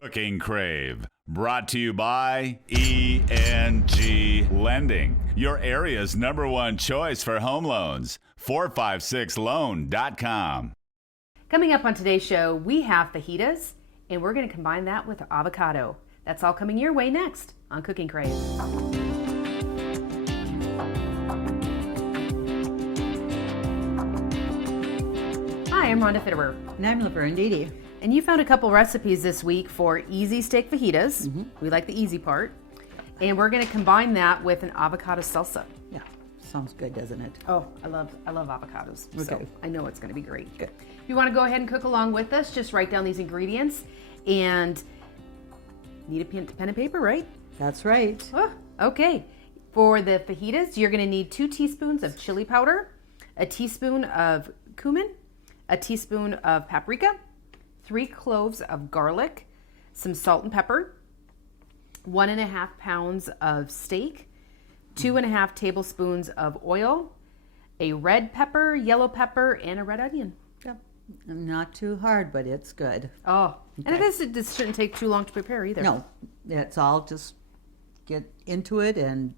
Cooking Crave, brought to you by ENG Lending, your area's #1 choice for home loans. 456loan.com. Coming up on today's show, we have fajitas, and we're going to combine that with avocado. That's all coming your way next on Cooking Crave. Hi, I'm Rhonda Fitterer. And I'm Laverne. And you found a couple recipes this week for easy steak fajitas. We like the easy part. And we're going to combine that with an avocado salsa. Yeah, sounds good, doesn't it? Oh, I love avocados. Okay. So I know it's going to be great. Good. If you want to go ahead and cook along with us, just write down these ingredients and need a pen and paper, right? That's right. Oh, okay. For the fajitas, you're going to need 2 teaspoons of chili powder, a teaspoon of cumin, a teaspoon of paprika, 3 cloves of garlic, some salt and pepper, 1.5 pounds of steak, 2.5 tablespoons of oil, a red pepper, yellow pepper, and a red onion. Yeah. Not too hard, but it's good. Oh, and this shouldn't take too long to prepare either. No, it's all just get into it and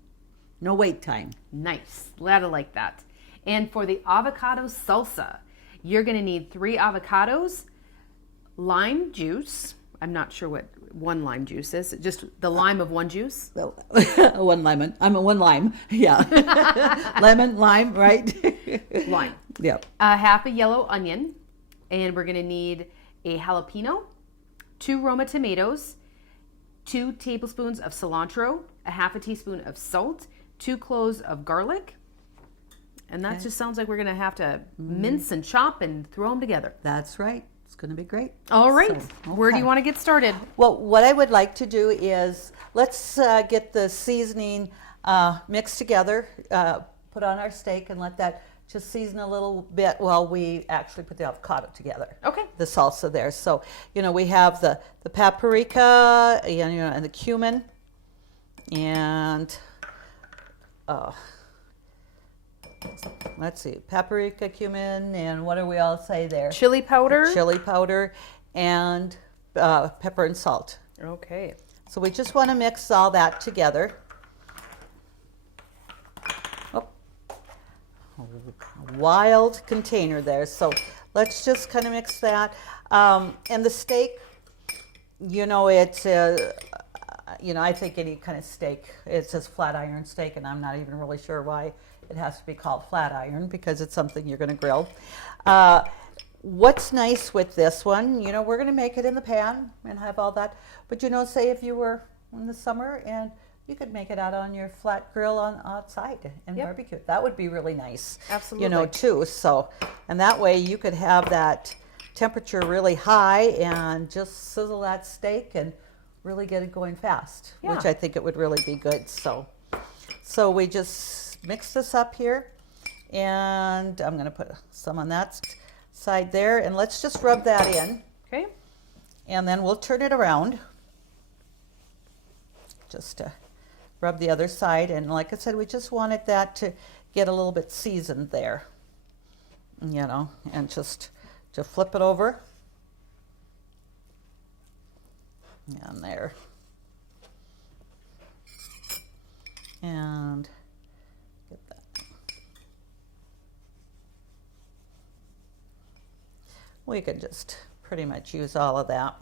no wait time. Nice. Glad I like that. And for the avocado salsa, you're going to need 3 avocados, lime juice. I'm not sure what 1 lime juice is. Just the lime of 1 juice. Well, 1 lemon. I'm a 1 lime. Yeah. Lemon, lime, right? Lime. Yep. Half a yellow onion. And we're going to need a jalapeno, 2 Roma tomatoes, 2 tablespoons of cilantro, a half a teaspoon of salt, 2 cloves of garlic. And that just sounds like we're going to have to mince and chop and throw them together. That's right. It's going to be great. All right. So, Where do okay. you want to get started? Well, what I would like to do is let's get the seasoning mixed together, put on our steak, and let that just season a little bit while we actually put the avocado together. Okay. The salsa there. So, we have the paprika, and the cumin, and let's see, paprika, cumin, and what do we all say there? Chili powder. Chili powder, and pepper and salt. Okay. So we just want to mix all that together. Oh, a wild container there. So let's just kind of mix that. And the steak, it's I think any kind of steak, it says flat iron steak, and I'm not even really sure why it has to be called flat iron, because it's something you're going to grill. What's nice with this one, we're going to make it in the pan and have all that. But say if you were in the summer and you could make it out on your flat grill outside and barbecue. That would be really nice. Absolutely. Too. So, and that way you could have that temperature really high and just sizzle that steak and really get it going fast, which I think it would really be good. So we just mix this up here, and I'm going to put some on that side there, and let's just rub that in. Okay. And then we'll turn it around just to rub the other side. And like I said, we just wanted that to get a little bit seasoned there, and just to flip it over. And there. And get that. We could just pretty much use all of that.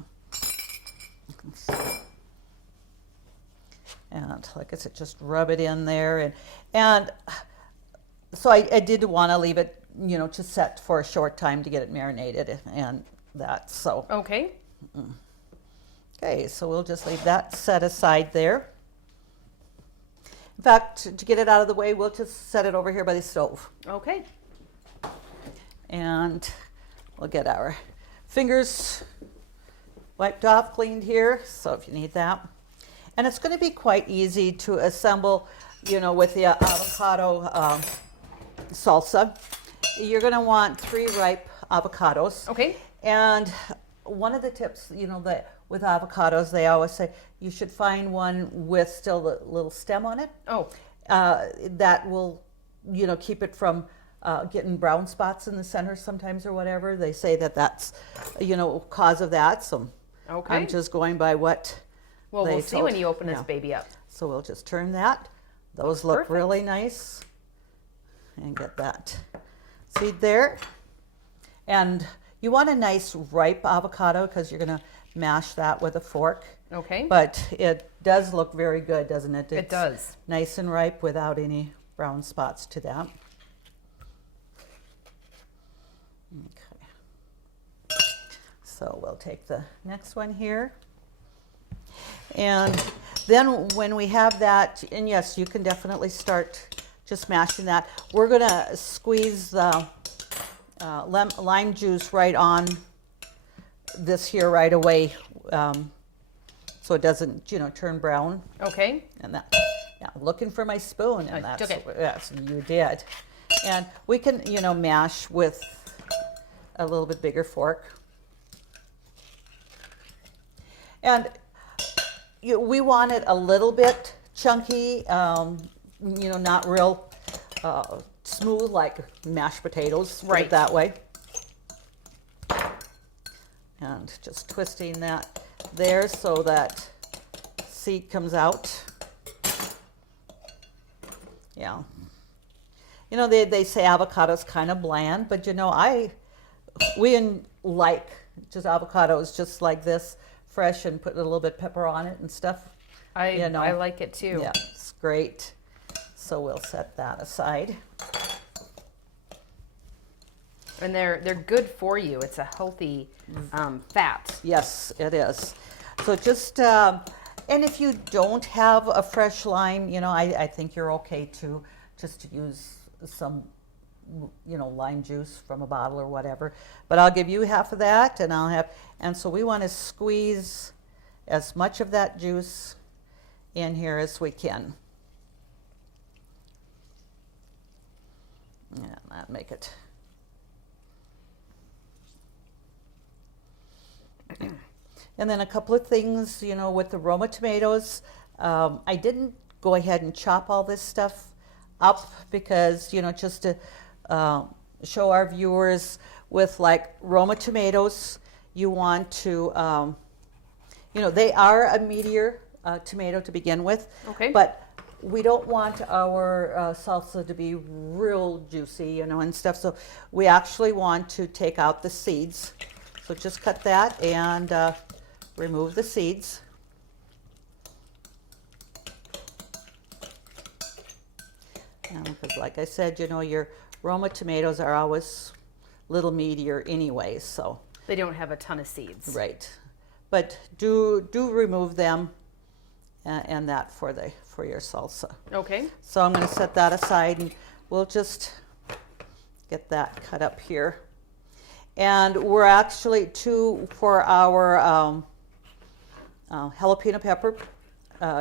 And like I said, just rub it in there. And so I did want to leave it, to set for a short time to get it marinated and that. So. Okay. Okay, so we'll just leave that set aside there. In fact, to get it out of the way, we'll just set it over here by the stove. Okay. And we'll get our fingers wiped off, cleaned here, so if you need that. And it's going to be quite easy to assemble, with the avocado salsa. You're going to want 3 ripe avocados. Okay. And one of the tips, that with avocados, they always say you should find one with still the little stem on it. Oh. That will, keep it from getting brown spots in the center sometimes or whatever. They say that that's, cause of that. So Okay. I'm just going by what Well, they we'll see told- when you open this yeah. baby up. So we'll just turn that. Those look perfect. really nice. And get that seed there. And you want a nice ripe avocado because you're going to mash that with a fork. Okay. But it does look very good, doesn't it? It does. Nice and ripe without any brown spots to that. Okay. So we'll take the next one here. And then when we have that, and yes, you can definitely start just mashing that. We're going to squeeze the lime juice right on this here right away, so it doesn't, turn brown. Okay. And that, yeah, looking for my spoon, and I that's took it. yes, you did. And we can, mash with a little bit bigger fork. And we want it a little bit chunky, not real smooth like mashed potatoes, put Right. it that way. And just twisting that there so that seed comes out. Yeah. They say avocado's kind of bland, but we like just avocados just like this, fresh, and put a little bit of pepper on it and stuff. I like it too. Yeah, it's great. So we'll set that aside. And they're good for you. It's a healthy fat. Yes, it is. So just, and if you don't have a fresh lime, I think you're okay to just use some, lime juice from a bottle or whatever. But I'll give you half of that, and so we want to squeeze as much of that juice in here as we can. Yeah, that'll make it. And then a couple of things, with the Roma tomatoes. I didn't go ahead and chop all this stuff up because, just to show our viewers with like Roma tomatoes, you want to, they are a meatier tomato to begin with. Okay. But we don't want our salsa to be real juicy, and stuff. So we actually want to take out the seeds. So just cut that and remove the seeds. Because like I said, your Roma tomatoes are always a little meatier anyway, so. They don't have a ton of seeds. Right. But do remove them and that for your salsa. Okay. So I'm going to set that aside, and we'll just get that cut up here. And we're actually, for our jalapeno pepper,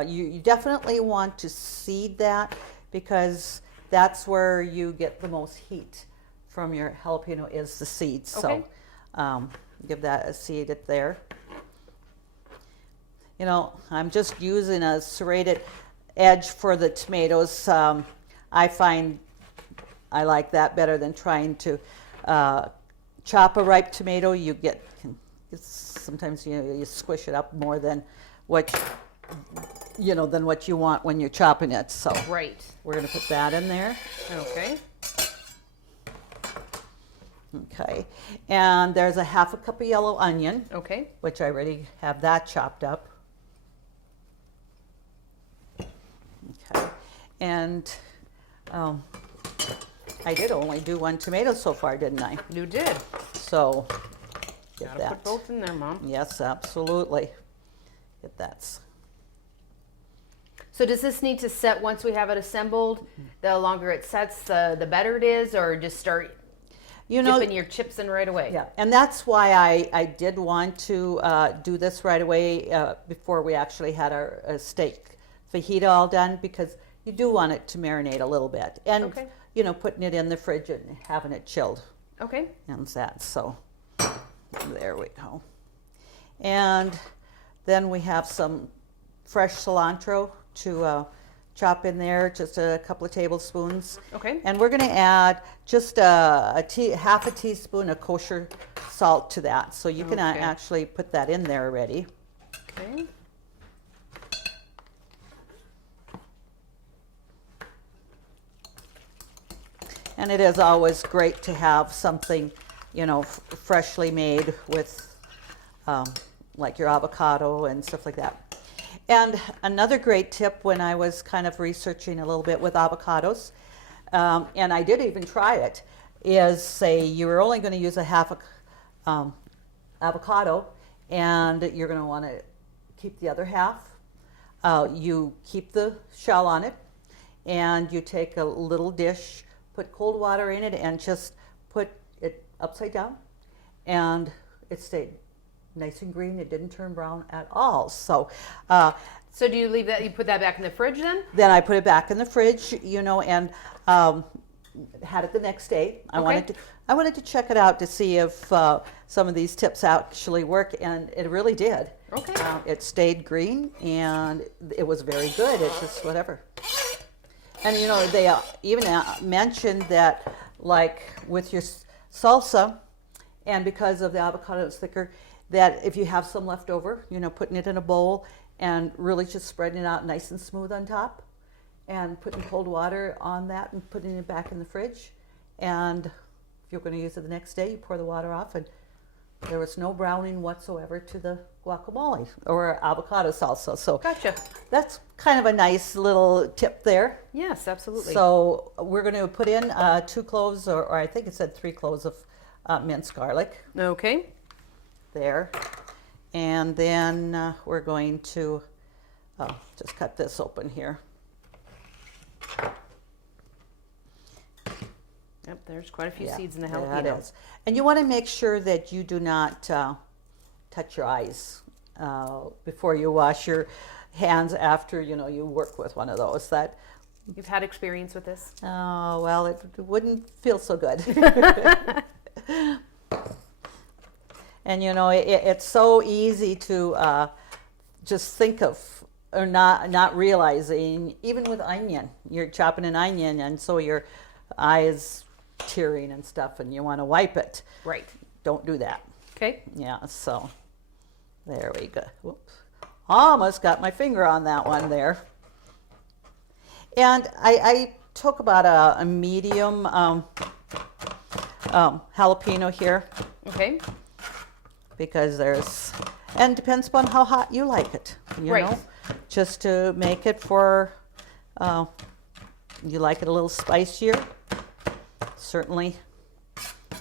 you definitely want to seed that because that's where you get the most heat from your jalapeno is the seeds. Okay. So give that a seed it there. I'm just using a serrated edge for the tomatoes. I find I like that better than trying to chop a ripe tomato. Sometimes you squish it up more than what you want when you're chopping it. So Right. we're going to put that in there. Okay. Okay, and there's a half a cup of yellow onion, Okay. which I already have that chopped up. Okay, and I did only do one tomato so far, didn't I? You did. So get Gotta that. put both in there, Mom. Yes, absolutely. Get that. So does this need to set once we have it assembled? The longer it sets, the better it is, or just start dipping your chips in right away? Yeah, and that's why I did want to do this right away before we actually had our steak fajita all done, because you do want it to marinate a little bit. And, Okay. Putting it in the fridge and having it chilled. Okay. And that, so there we go. And then we have some fresh cilantro to chop in there, just a couple of tablespoons. Okay. And we're going to add just half a teaspoon of kosher salt to that. So you can actually put that in there already. Okay. And it is always great to have something, you know, freshly made with like your avocado and stuff like that. And another great tip when I was kind of researching a little bit with avocados, and I did even try it, is say you were only going to use a half avocado and you're going to want to keep the other half. You keep the shell on it and you take a little dish, put cold water in it and just put it upside down, and it stayed nice and green. It didn't turn brown at all. So so do you leave that, you put that back in the fridge then? Then I put it back in the fridge, you know, and had it the next day. I wanted to check it out to see if some of these tips actually work, and it really did. Okay. It stayed green and it was very good. It's just whatever. And you know, they even mentioned that, like with your salsa, and because of the avocado is thicker, that if you have some left over, you know, putting it in a bowl and really just spreading it out nice and smooth on top, and putting cold water on that and putting it back in the fridge. And if you're going to use it the next day, you pour the water off, and there was no browning whatsoever to the guacamole or avocado salsa. So Gotcha. that's kind of a nice little tip there. Yes, absolutely. So we're going to put in 2 cloves, or I think it said 3 cloves of minced garlic Okay. there. And then we're going to just cut this open here. Yep, there's quite a few Yeah, seeds in the that jalapeno. is. And you want to make sure that you do not touch your eyes before you wash your hands after, you know, you work with one of those. That, You've had experience with this? oh, well, it wouldn't feel so good. And, you know, it's so easy to just think of, or not realizing, even with onion, you're chopping an onion and so your eye is tearing and stuff and you want to wipe it. Right. Don't do that. Okay. Yeah, so there we go. Whoops. Almost got my finger on that one there. And I took about a medium jalapeno here, Okay. because there's, and depends upon how hot you like it, you Right. know, just to make it for, you like it a little spicier, certainly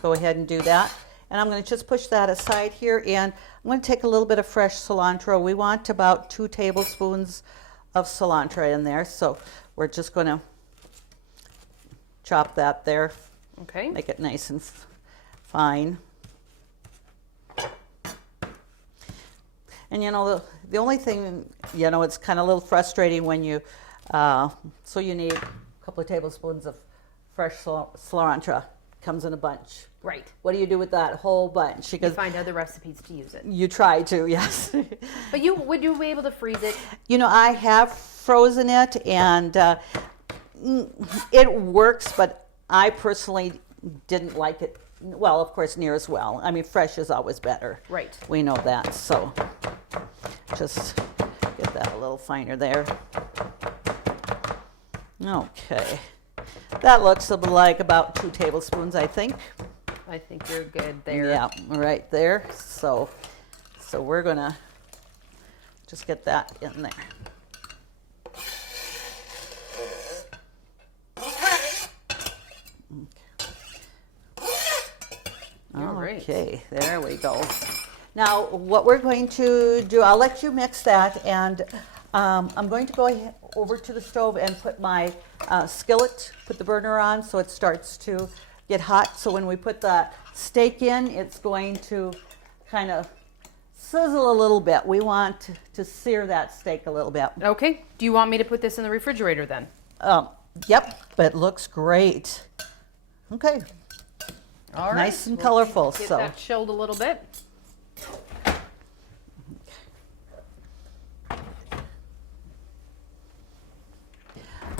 go ahead and do that. And I'm going to just push that aside here, and I'm going to take a little bit of fresh cilantro. We want about 2 tablespoons of cilantro in there, so we're just going to chop that there, Okay. make it nice and fine. And you know, the only thing, you know, it's kind of a little frustrating when you, so you need a couple of tablespoons of fresh cilantro. Comes in a bunch. Right. What do you do with that whole bunch? You Because find other recipes to use it. you try to, yes. But would you be able to freeze it? You know, I have frozen it, and it works, but I personally didn't like it. Well, of course, near as well. I mean, fresh is always better. Right. We know that, so just get that a little finer there. Okay. That looks like about 2 tablespoons, I think. I think you're good there. Yeah, right there. So we're gonna just get that in there. All right. Okay, there we go. Now, what we're going to do, I'll let you mix that, and I'm going to go over to the stove and put my skillet, put the burner on so it starts to get hot. So when we put the steak in, it's going to kind of sizzle a little bit. We want to sear that steak a little bit. Okay. Do you want me to put this in the refrigerator then? Yep, but it looks great. Okay. All right. Nice and colorful. Get So that chilled a little bit.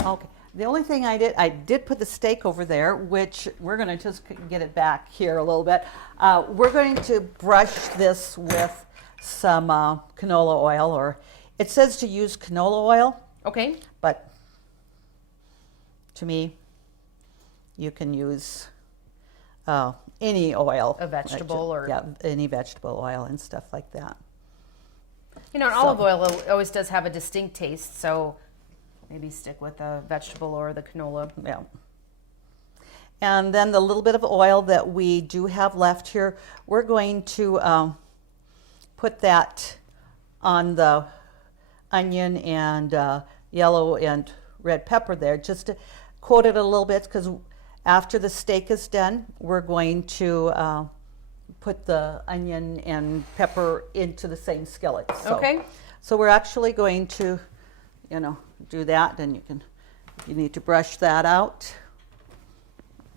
Okay. The only thing I did put the steak over there, which we're going to just get it back here a little bit. We're going to brush this with some canola oil, or it says to use canola oil. Okay. But to me, you can use any oil. A vegetable or... Yeah, any vegetable oil and stuff like that. You know, olive oil always does have a distinct taste, so maybe stick with a vegetable or the canola. Yeah. And then the little bit of oil that we do have left here, we're going to put that on the onion and yellow and red pepper there, just to coat it a little bit, because after the steak is done, we're going to put the onion and pepper into the same skillet. So, Okay. So we're actually going to, do that, and you need to brush that out.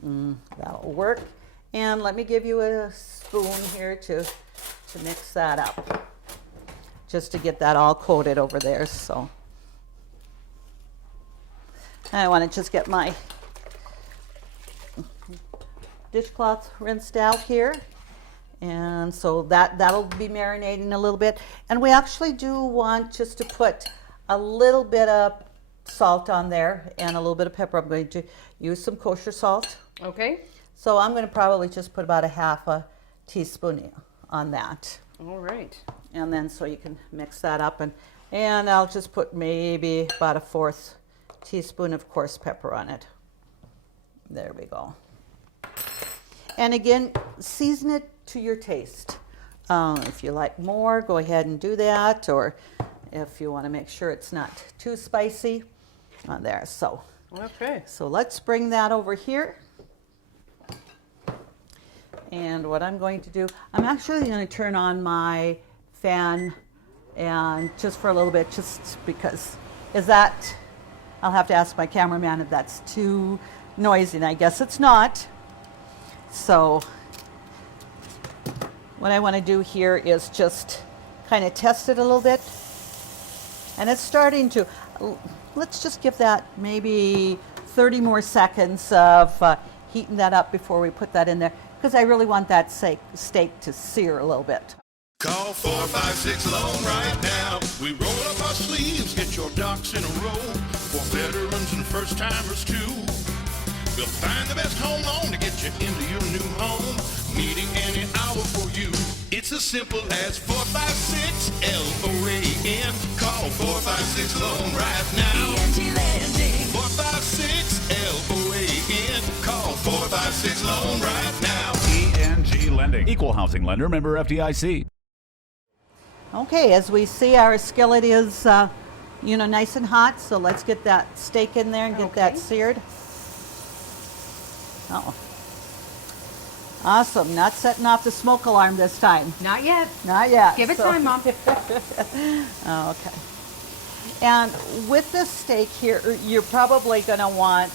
That'll work. And let me give you a spoon here to mix that up, just to get that all coated over there. So I want to just get my dishcloth rinsed out here. And so that'll be marinating a little bit. And we actually do want just to put a little bit of salt on there and a little bit of pepper. I'm going to use some kosher salt. Okay. So I'm going to probably just put about a half a teaspoon on that. All right. And then so you can mix that up. And I'll just put maybe about a 1/4 teaspoon of coarse pepper on it. There we go. And again, season it to your taste. If you like more, go ahead and do that. Or if you want to make sure it's not too spicy on there. So let's bring that over here. And what I'm going to do, I'm actually going to turn on my fan, and just for a little bit, just because, I'll have to ask my cameraman if that's too noisy, and I guess it's not. So what I want to do here is just kind of test it a little bit. And it's starting to, let's just give that maybe 30 more seconds of heating that up before we put that in there, because I really want that steak to sear a little bit. Call 456 Loan right now. We roll up our sleeves, get your ducks in a row. For veterans and first timers too. We'll find the best home loan to get you into your new home. Meeting any hour for you. It's as simple as 456 LOAN. Call 456 Loan right now. 456 LOAN. Call 456 Loan right now. ENG Lending. Equal housing lender, member FDIC. Okay, as we see, our skillet is, nice and hot. So let's get that steak in there and get that seared. Oh, awesome! Not setting off the smoke alarm this time. Not yet. Not yet. Give it time, Mom. Okay. And with this steak here, you're probably going to want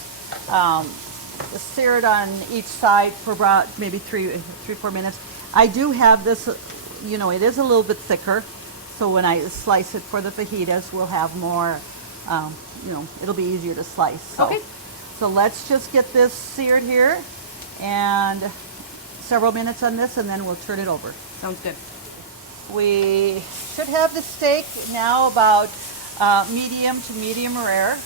seared on each side for about maybe 3-4 minutes. I do have this, it is a little bit thicker, so when I slice it for the fajitas, we'll have more, it'll be easier to slice. So, okay. So let's just get this seared here, and several minutes on this, and then we'll turn it over. Sounds good. We should have the steak now about medium to medium rare.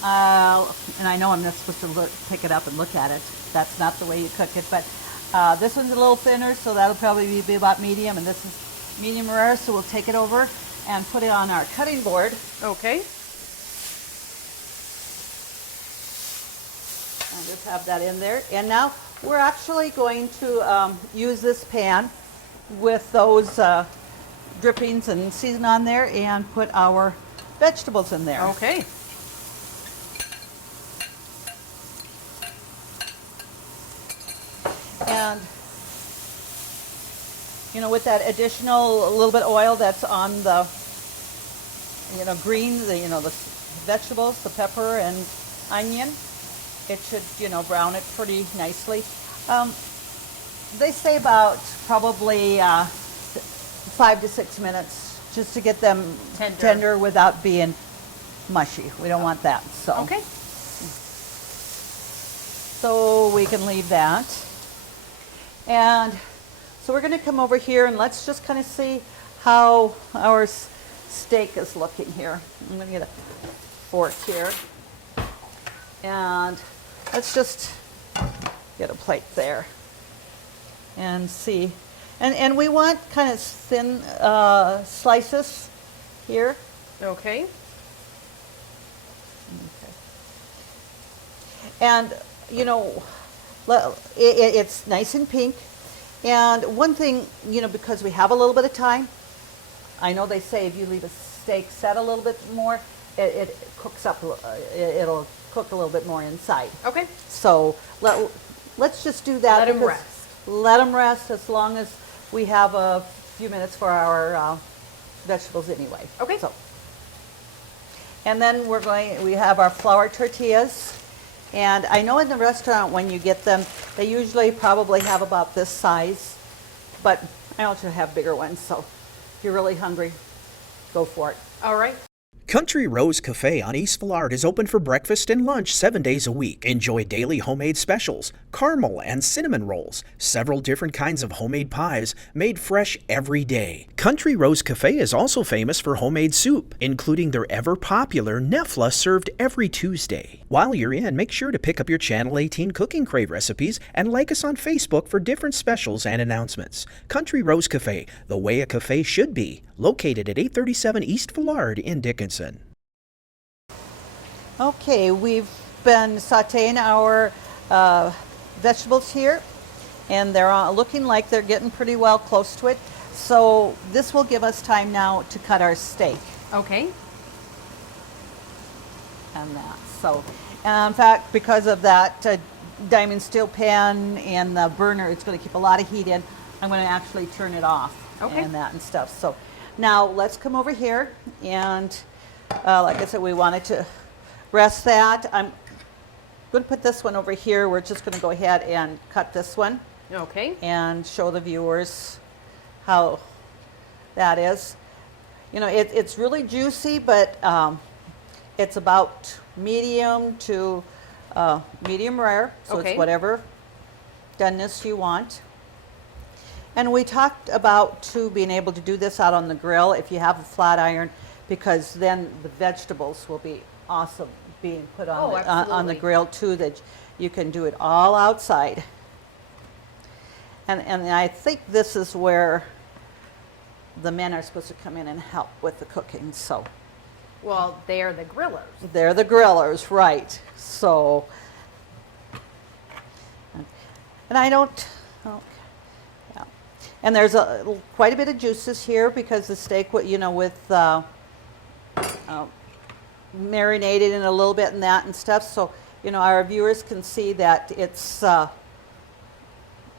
And I know I'm not supposed to pick it up and look at it. That's not the way you cook it, but this one's a little thinner, so that'll probably be about medium, and this is medium rare, so we'll take it over and put it on our cutting board. Okay. I'll just have that in there. And now we're actually going to use this pan with those drippings and season on there and put our vegetables in there. Okay. And, with that additional little bit of oil that's on the, green, the vegetables, the pepper and onion, it should, brown it pretty nicely. They say about probably 5 to 6 minutes just to get them tender without being mushy. We don't want that. So Okay. So we can leave that. And so we're going to come over here and let's just kind of see how our steak is looking here. I'm going to get a fork here. And let's just get a plate there and see. And we want kind of thin slices here. Okay. And, you know, it's nice and pink. And one thing, you know, because we have a little bit of time, I know they say if you leave a steak set a little bit more, it cooks up, it'll cook a little bit more inside. Okay. So let's just do that. Let 'em because- rest. Let them rest as long as we have a few minutes for our vegetables anyway. Okay. So, and then we have our flour tortillas. And I know in the restaurant when you get them, they usually probably have about this size, but I also have bigger ones. So if you're really hungry, go for it. All right. Country Rose Cafe on East Villard is open for breakfast and lunch 7 days a week. Enjoy daily homemade specials, caramel and cinnamon rolls, several different kinds of homemade pies made fresh every day. Country Rose Cafe is also famous for homemade soup, including their ever-popular Nefla served every Tuesday. While you're in, make sure to pick up your Channel 18 Cooking Crave recipes and like us on Facebook for different specials and announcements. Country Rose Cafe, the way a cafe should be, located at 837 East Villard in Dickinson. Okay, we've been sauteing our vegetables here, and they're looking like they're getting pretty well close to it. So this will give us time now to cut our steak Okay. and that. So, in fact, because of that diamond steel pan and the burner, it's going to keep a lot of heat in. I'm going to actually turn it off Okay. and that and stuff. So now let's come over here and like I said, we wanted to rest that. I'm going to put this one over here. We're just going to go ahead and cut this one Okay. and show the viewers how that is. You know, it's really juicy, but it's about medium to medium rare, so Okay. it's whatever doneness you want. And we talked about too being able to do this out on the grill if you have a flat iron, because then the vegetables will be awesome being put on, Oh, on the absolutely. grill too, that you can do it all outside. And I think this is where the men are supposed to come in and help with the cooking. So Well, they are the grillers. they're the grillers, right? So, and I don't. Okay, yeah. And there's quite a bit of juices here because the steak, you know, with marinated in a little bit and that and stuff. So, you know, our viewers can see that it's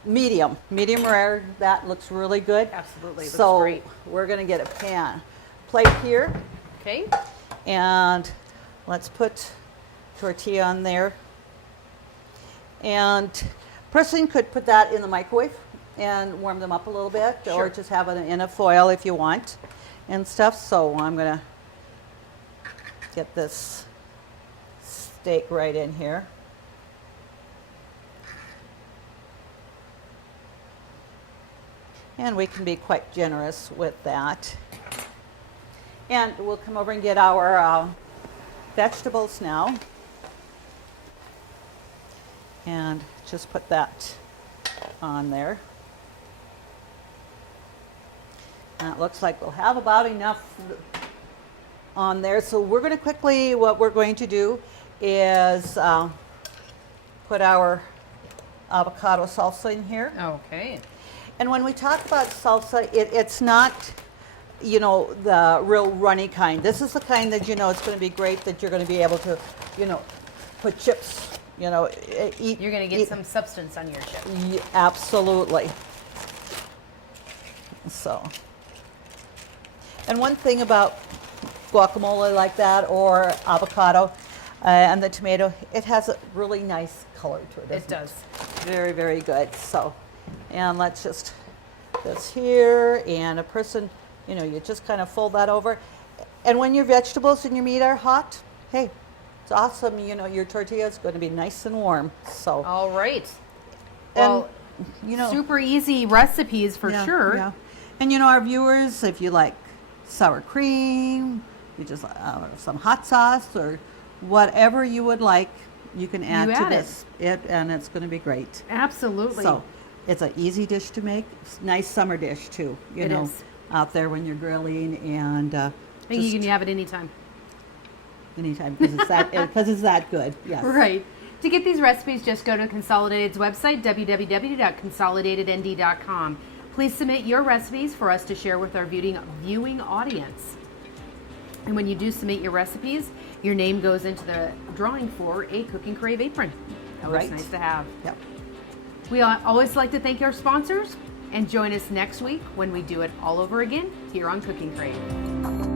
medium rare. That looks really good. Absolutely, looks So great. we're going to get a plate here, Okay. and let's put tortilla on there. And person could put that in the microwave and warm them up a little bit, Sure. or just have it in a foil if you want and stuff. So I'm going to get this steak right in here. And we can be quite generous with that. And we'll come over and get our vegetables now. And just put that on there. And it looks like we'll have about enough on there. So we're going to quickly, what we're going to do is put our avocado salsa in here. Okay. And when we talk about salsa, it's not, you know, the real runny kind. This is the kind that, you know, it's going to be great that you're going to be able to, you know, put chips, you know, eat. You're going to get some substance on your chip. Absolutely. So, and one thing about guacamole like that or avocado and the tomato, it has a really nice color to it. It does. Very, very good. So, and let's just this here, and a person, you know, you just kind of fold that over. And when your vegetables and your meat are hot, hey, it's awesome. You know, your tortilla is going to be nice and warm. So, All right. and Well, you know, super easy recipes for yeah, sure. Yeah. And you know, our viewers, if you like sour cream, you just some hot sauce or whatever you would like, you can add You to add this. And it's going to be great. Absolutely. So, it's an easy dish to make. It's a nice summer dish too. You It know, is. out there when you're grilling and I think you just can have it anytime. anytime because it's that good. Yes. Right. To get these recipes, just go to Consolidated's website, www.consolidatednd.com. Please submit your recipes for us to share with our viewing audience. And when you do submit your recipes, your name goes into the drawing for a Cooking Crave apron. Always Right. nice to have. Yep. We always like to thank our sponsors and join us next week when we do it all over again here on Cooking Crave.